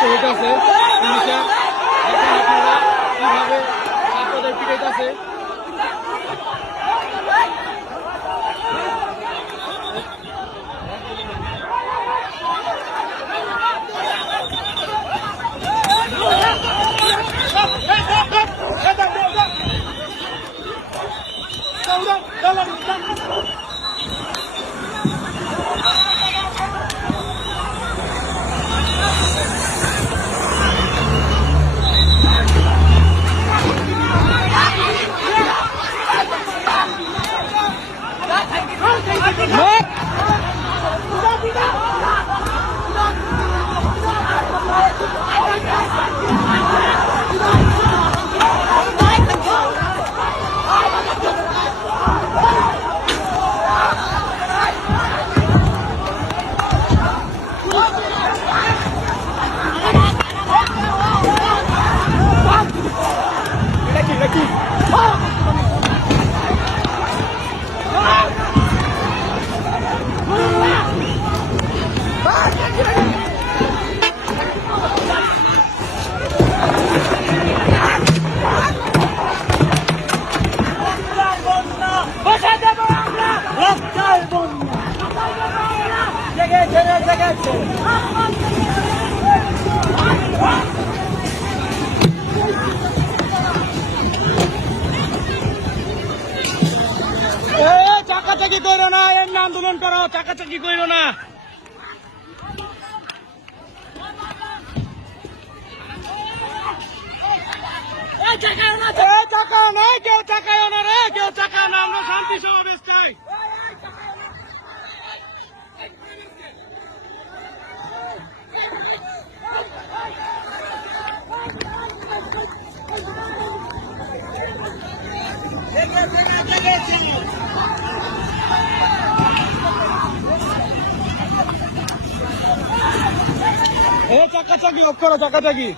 সংঘর্ষ হইতেছে পুলিশের, দেখেন আপনারা কিভাবে ছাত্রদের পিটাইতেছে। চাকাচাকি করো না, এর নাম আন্দোলন করো, চাকাচাকি করো না। চাকা নাই, কেউ চাকায় না রে, কেউ চাকা না, আমরা শান্তি সমাবেশ চাই। চাকাচাকি অফ করো, চাকাচাকি।